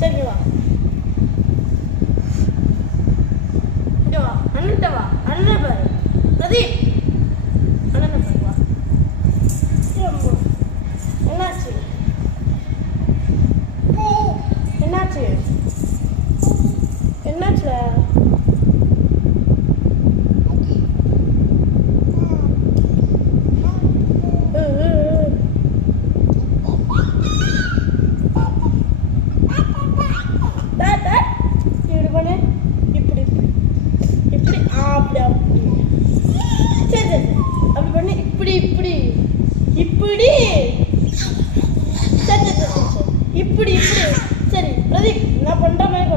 சரி வா, இங்க வா, அண்ணன்ட்ட வா, அண்ணன் பாரு பிரதீப், அண்ணனை பாரு வா. என்னாச்சு என்னாச்சு என்னாச்சுல? இப்படி பண்ணு, இப்படி இப்படி அப்படி அப்படி, சரி சரி அப்படி பண்ணு, இப்படி இப்படி இப்படி, சரி சரி சரி சரி இப்படி இப்படி. சரி பிரதீப், நான் பண்ற மாதிரி